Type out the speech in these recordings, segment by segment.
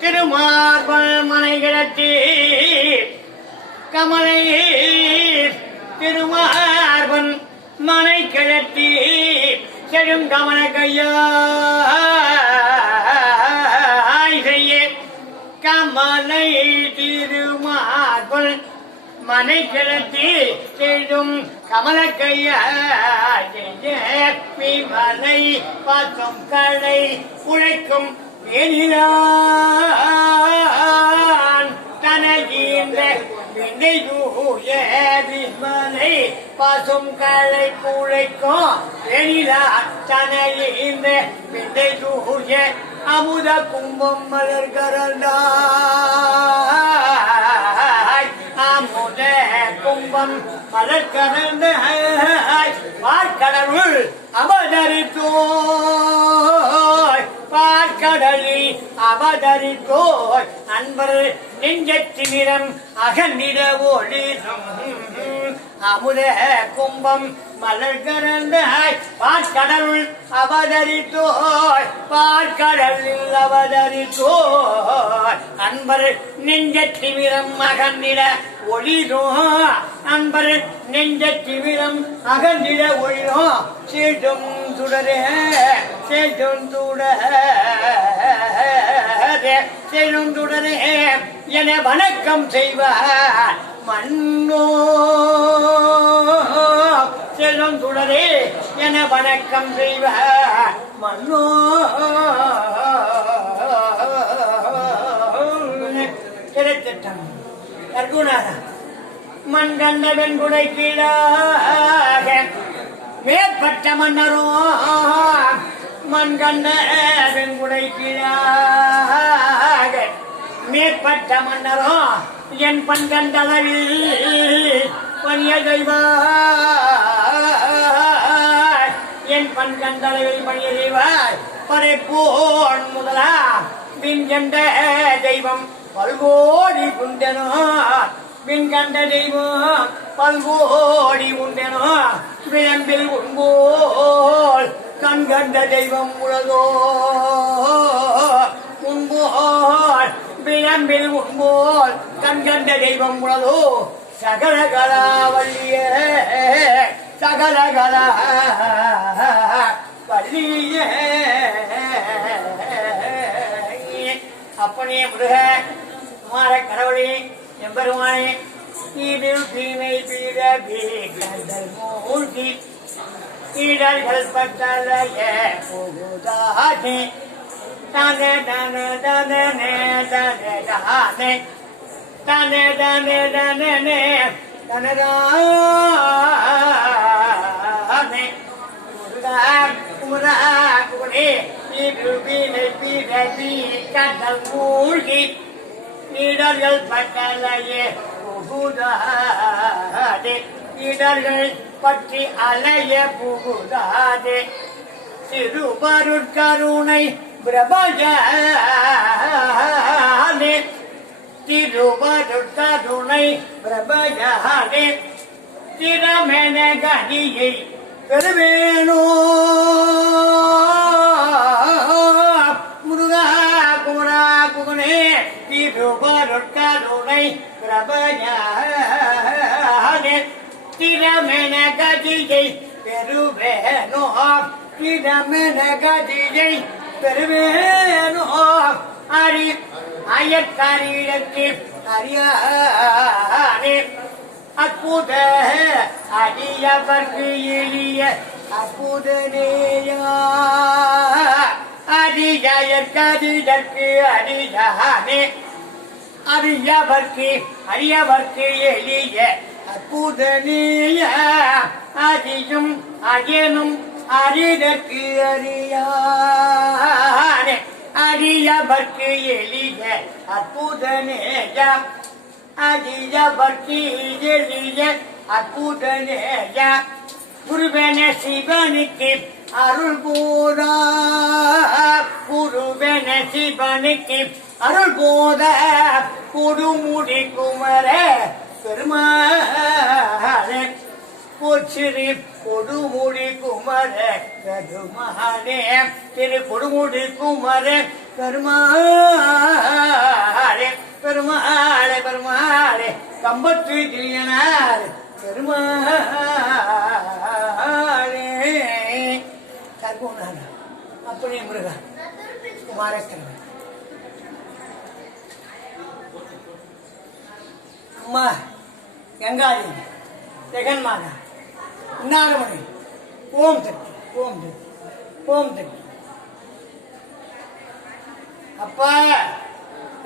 திருமார்பல் மனை கிடத்தி கமலை திருமார்பன் மனை கிழத்தி செடும் கமல கையாய் செய்ய கமலை திருமார்பல் மனை கிழத்தி செடும் கமல கையாய் செய்ய விமலை பாக்கம் களை உழைக்கும் வேணிலான் தனகீந்த வினை தூய விமலை பாசும் களை குழைக்கும் வேணிலான் தனகீந்த வினை தூய அமுத கும்பம் மலர்கரந்தாய் அமுத கும்பம் மலர்கரந்தாய் பார்க்கடவுள் அவதரித்தோய் பார்க்கடலில் அவதரித்தோய் அன்பர் நெஞ்சத்தினிடம் அகநிட ஒளிரும் அமுத கும்பம் மலர்கரந்தாய் பார்க்கடவுள் அவதரித்தோய் பார்க்கடலில் அவதரித்தோய் அன்பர் நெஞ்சத்திமிரம் அகநிட ஒளிரும் அன்பர் நெஞ்சத்திமிரம் அகநிட ஒளிரும் சேடும் சுடரே சேடும் சுடரே என வணக்கம் செய்வார் மன்னோ செல்லும் சுடரே என வணக்கம் செய்வார் மன்னோ கிடைத்திட்டம் கர்குணாரா மண் கண்ட வெண்குடை கீழாக மேற்பட்ட மன்னரோ மண் கண்ட வெண்குடை கீழாக மேற்பட்ட மன்னரோ என் பண் கண்டளவில் பணிய செய்வார் என் பண் கண்டளவில் பணிய செய்வார் படைப்போன் முதலா பின் கண்ட தெய்வம் பல்கோடி குண்டனோ பின் கண்ட தெய்வம் பல்கோடி உண்டனோ விளம்பில் உண்போல் கண் கண்ட தெய்வம் உலகோ உண்போல் விளம்பில் உண்போல் கண் கண்ட தெய்வம் உலகோ சகலகலா வள்ளிய சகலகலா வள்ளிய அப்பனே முருக குமார கடவுளே எம்பெருமானே இது தீமை பீட பீடல் மூழ்கி ஈடல்கள் பட்டலைய புகுதானே தானே தானே தானே தானே தானே தானே தானே தானே தானே முருகா குமரா குமரே இது தீமை பீட பீடல் மூழ்கி இடர்கள் பட்டலையே புகுதாதே இடர்கள் பற்றி அலைய புகுதாதே திருவருட்கருணை பிரபஜானே திருவருட்கருணை பிரபஜானே திறமென கனியை பெறுவேனோ முருகா குமரா குமரே திருவருட்கருணை பிரபஜானே திறமென கதியை பெறுவேனோ திறமென கதியை பெறுவேனோ அறி அயற்காரிடத்து அறியானே அற்புத அடியவர்க்கு எளிய அற்புதனேயா அடியற்கதிதற்கு அறியானே அறியவர்க்கு எளிய அற்புதனேய அதியும் அயனும் அறிதற்கு அறியானே அறியவர்க்கு எளிய அற்புதனேய அறியவர்க்கு எளிய அற்புதனேய குருவென சிவனுக்கு அருள் போதா குருவென சிவனுக்கு அருள் போத கொடுமுடி குமர பெருமாளே போச்சிரி கொடுமுடி குமர பெருமாளே திரு கொடுமுடி குமர பெருமாளே கம்பத்து ஜெயனார் பெருமாளே கர்ப்பூனார் அப்படியே முருகா குமாரேஸ்வரன் அம்மா கங்காதி ஜெகன்மாதா நாரமணி ஓம் சக்தி ஓம் சக்தி ஓம் சக்தி அப்பா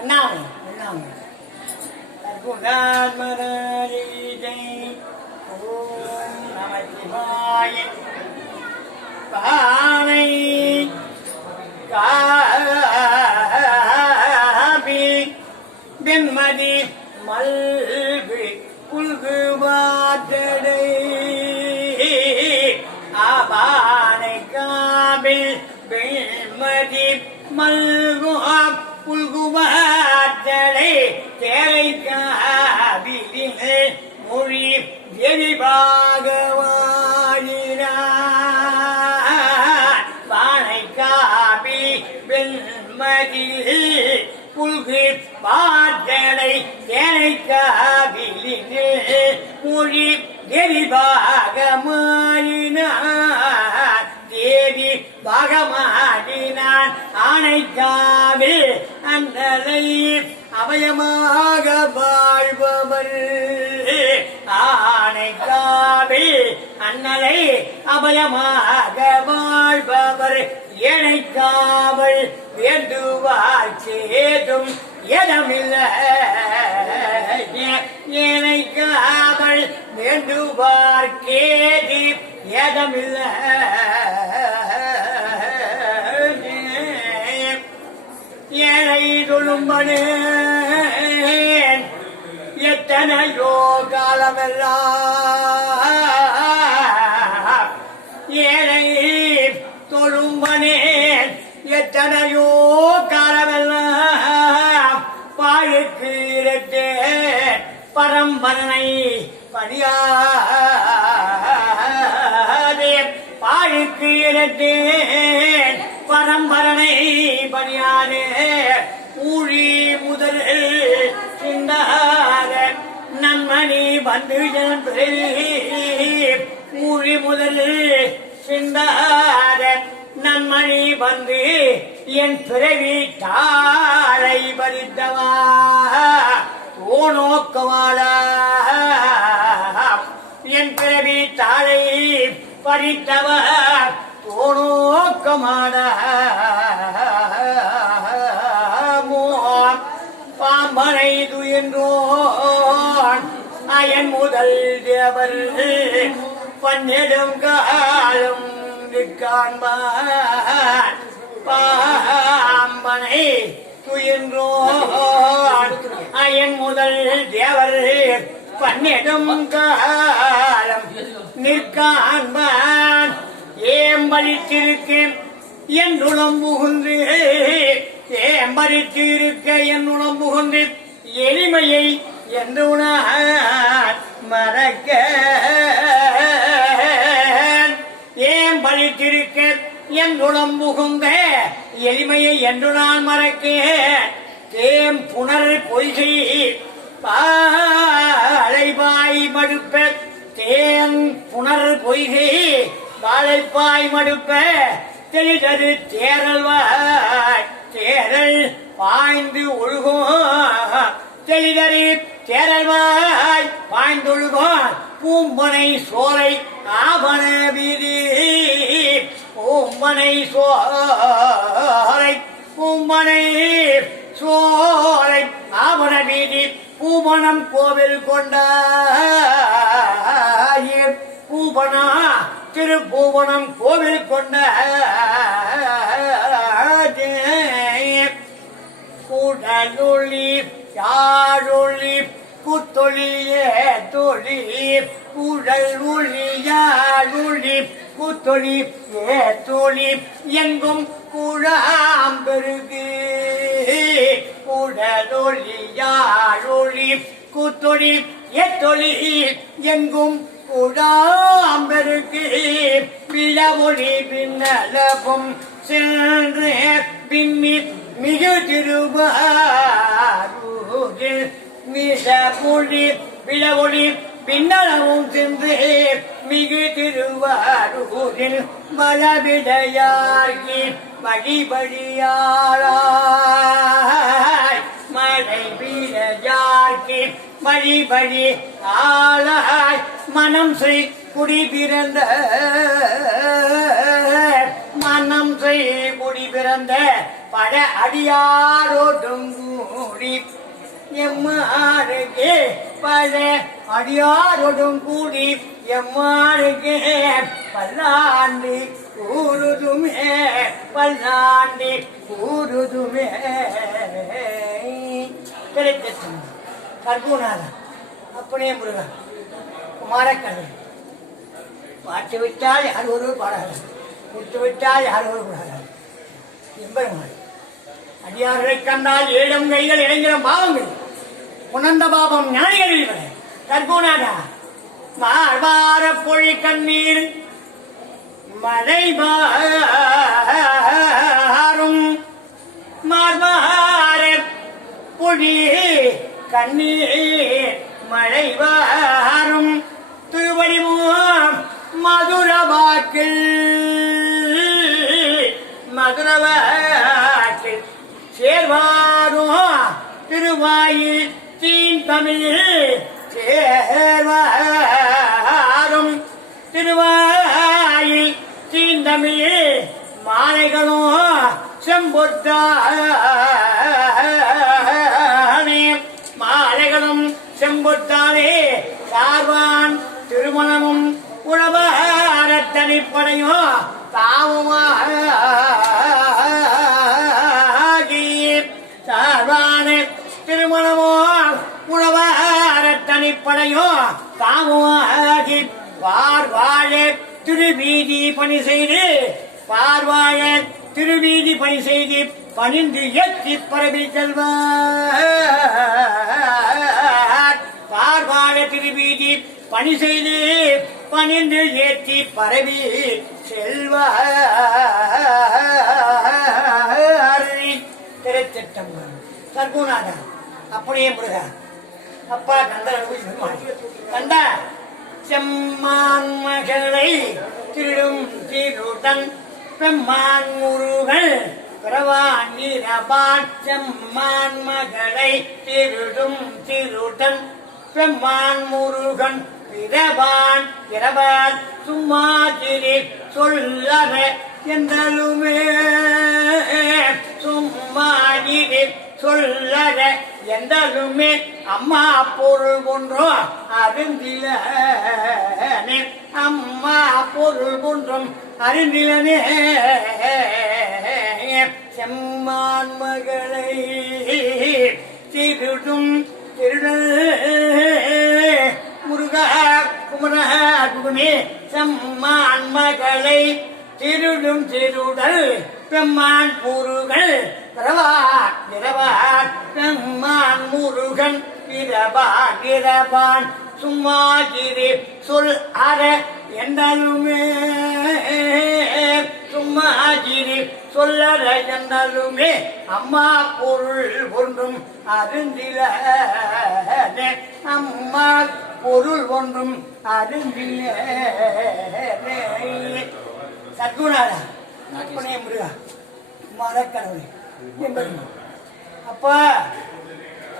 என்னாமே என்னாமே கர்ப்பூனாத்மராஜை ஓம் நம சிவாய பானை காபி வெண்மதி மல்வி புல்கு வாட்டடை ஆபானை காபில் வெண்மதி மல்கு புல்குமாட்டடை தேரை காபிலில் மொழி எரிபாக வாழினார் பானை காபி வெண்மதில் புல்கு பாட்டடை தேனை காபிலில் மொழி எரிபாக மாறினார் தேவி பாகமாடினான் ஆனைக்காவில் அண்ணலை அபயமாக வாழ்பவர் ஆனைக்காவில் அண்ணலை அபயமாக வாழ்பவர் ஏனைக்காவல் வேண்டுவார் சேதும் இடமில்லை ஏனைக்காவல் வேண்டுவார் கேதி இடமில்லை ஏழை தொழும்பனே எத்தனையோ காலமெல்லாம் ஏழை தொழும்பனே எத்தனையோ காலமெல்லாம் பாழுக்கு இரட்டே பரம்பரனை பணியாதே பாழுக்கு இரட்டே பரம்பரனை பணியாதே ஊழி முதல் சிந்தார நன்மணி வந்து ஊழி முதல் சிந்தார நன்மணி வந்து என் பிறவி தாழை பறித்தவா ஓ நோக்கவாடா என் பிறவி தாழை பறித்தவா தோணோக்கமாட பாம்பனை துயன்றோன் அயன் முதல் தேவர் பன்னெடும் காலம் காண்பான் பாம்பனை துயன்றோன் அயன் முதல் தேவர் பன்னெடும் காலம் நிற்காண்பான் ஏம்பளித்திருக்க என்னுளம் புகுந்து ஏம்பளித்திருக்க என்னுளம் புகுந்து எளிமையை என்று மறக்க ஏம்பளித்திருக்க என்னுளம் புகுந்த எளிமையை என்று நான் மறக்க தேம் புனர் பொய்கை பாழைபாய் மடுப்ப தேன் புனர் பொய்கை வாழைப்பாய் மடுப்ப தெளிதது தேரல்வாய் தேரல் பாய்ந்து ஒழுகும் தெளிதறி தேரல்வாய் பாய்ந்தொழுகும் பூம்பனை சோலை ஆவண வீதி பூம்பனை சோலை பூம்பனை சோலை ஆவண வீதி பூவனம் கோவில் கொண்டாயே பூவனா திருப்பூவனம் கோவில் கொண்ட குடலொளி யாழொளி குத்தொழியே தொழி குடல் ஒளி யாழொளி குத்தொழி ஏ தொழி எங்கும் குழாம்பெருகு குடலொளி யாழொளி குத்தொழி ஏத்தொழி எங்கும் குழாம்பெருக்கு பிளமொழி பின்னலபம் சென்று பின்னி மிகு திருவாரூரில் மிக புலி விழவொளி பின்னளவும் சென்று மிகு திருவாரூரில் வளவிடையாகி வழிபடியாளாய் மழை விடையாகி வழிபடி ஆளாய் மனம் செய் குடி பிறந்த மனம் செய் குடி பிறந்த பட அடியாரோடும் கூடி எம்மாருக்கே பல அடியாரோடும் கூடி எம்மாருக்கே பல்லாண்டு கூறுதுமே பல்லாண்டு கூறுதுமே கிடைக்கும் கற்பூநாதன் அப்படியே முருகன் குமாரக்கண்ணு பாட்டு விட்டால் யார் ஒருவர் பாடாது விட்டு விட்டால் யார் ஒருவர் பாடாது எம்பெருமாள் அடியார்களை கண்டால் ஏழும் கைகள் இளைஞர பாவங்கள் உணர்ந்த பாவம் ஞானிகளில் கற்பூநாதா மார்பார பொழி கண்ணீர் மழை மாறும் மார்பார பொழி கண்ணீர் மழை வாரும் திருவடிமூம் மதுரவாக்கில் மதுரவாக்கில் சேர்வாரும் திருவாயில் தீன் தமிழ் சேர்வாரும் திருவாயில் தீன் தமிழ் மாலைகளும் செம்பொத்தானே மாலைகளும் செம்பொத்தானே சார்வான் திருமணமும் உழவார தனிப்படையும் தாவுமாகி சார்வான திருமணமோ உழவார தனிப்படையும் தாவுமாகி பார்வாழ திருவீதி பணி செய்து பார்வாழ திருவீதி பணி செய்து பணிந்து எத்தி பரவி செல்வார் பார்வாழ திருவீதி பணி செய்து பணிந்து ஏற்றி பரவி செல்வார் திருச்சிட்டம் சர்க்குநாதன் அப்படியே முருகா அப்பா கந்த கண்டா செம்மான் மகளை திருடும் திருடன் பெம்மான் முருகன் பிரவான் இரபான் செம்மான் மகளை திருடும் திருடன் பெம்மான் முருகன் பிரபான் இரபான் சும்மாதிரி சொல்லற என்றலுமே சும்மாதிரி சொல்லற என்றலுமே அம்மா பொருள் ஒன்றும் அறிந்திலனே அம்மா பொருள் ஒன்றும் அறிந்திலனே செம்மான் மகளை திருடும் திருடன் முருகா குமரா குமே செம்மான் மகளை திருடும் திருடல் பெம்மான் முருகன் பிரவான் இரவான் பெம்மான் முருகன் இரவான் இரவான் சும்மாகிரி சொல் அற என்றலுமே சும்மாகிரி சொல்லற என்றலுமே அம்மா பொருள் ஒன்றும் அருந்தில அம்மா பொருள் ஒன்றும் அருந்தில சத்குணாரா அப்பனே முருகா மரக்கடவுளே அப்பா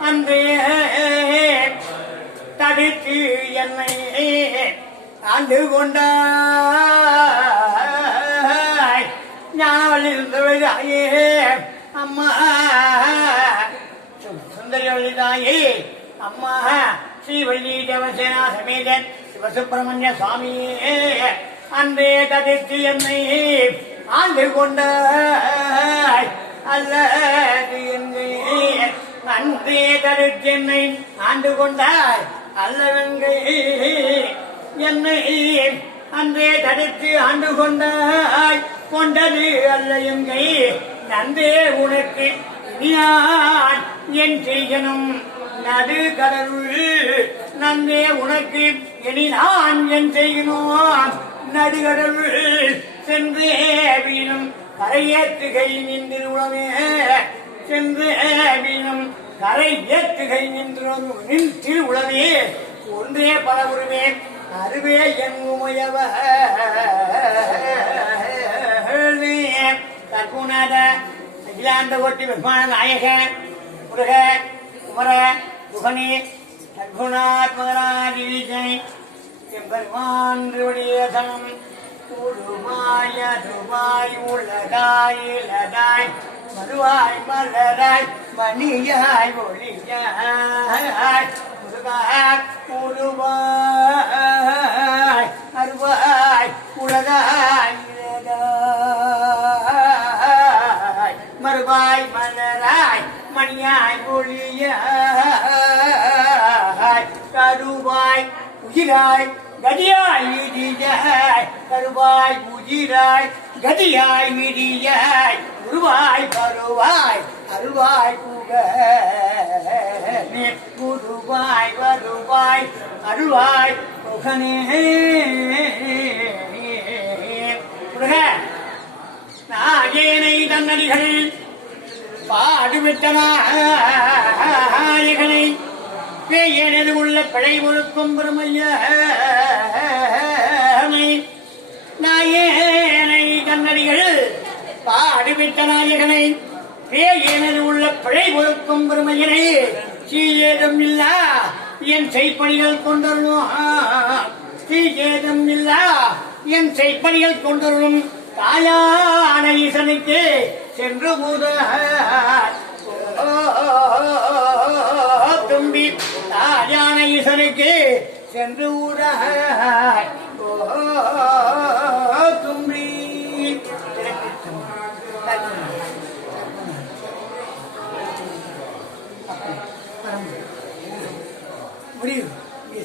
அன்றே தடுத்து என்னை ஆண்டு கொண்டாய் ஞானிருந்தவளாயே அம்மா சுந்தரிவள்ளிதாயே அம்மா ஸ்ரீவள்ளி தேவசேனா சமேதன் சிவசுப்பிரமணிய சுவாமியே அன்றே தடுத்து என்னை ஆண்டு கொண்டாய் அல்லது அன்றே தடுத்து என்னை ஆண்டு கொண்டாய் அல்லவெங்கை என்னை அன்றே தடுத்து ஆண்டு கொண்டாய் கொண்டது அல்ல எங்கை நன்றே உனக்கு நான் என் செய்யணும் நடு கடவுள் நன்றே உனக்கு இனி நான் என் செய்யணும் நடுகடவுள் சென்றே வீணும் கரையேற்றுகை நின்று உணவே சென்றே வீணும் கரை ஏற்றுகை நின்றோம் நின்று உளவே ஒன்றே பல உருவே அருவே என் உமையவ தற்குணாத அகிலாந்த கோட்டி விமான நாயக முருக குமர குகனே தற்குணாத்மகராஜீஜை எம்பெருமான் திருவடியதனம் உருமாய் அதுவாய் உலகாய் இலதாய் மறுவாய் மலராய் மணியாய் ஒளியாய் முருகாய் உருவாய் அருவாய் உலகாய் இலதாய் மறுவாய் மலராய் மணியாய் ஒளியாய் கருவாய் உயிராய் கதியாய் விதியாய் கருவாய் உயிராய் கதியாய் விதியாய் குருவாய் வருவாய் அருவாய் புக குருவாய் வருவாய் அருவாய் புகனே நாயனை தன்னடிகள் பாடுவிட்ட நாயகனை எனது உள்ள பிழை ஒழுக்கும் பெருமையனை நாயனை கண்ணடிகள் பாடுவிட்ட நாயகனை எனது உள்ள பிழை ஒழுக்கும் பெருமையனை சீயேதும் இல்லா என் செய்பணிகள் கொண்டருளும் சீயேதும் இல்லா என் செய்பணிகள் கொண்டருளும் தாயான ஈசனுக்கு சென்று போத தும்பி தாயான ஈசனுக்கு சென்று ஊட தும்பி முடியும்.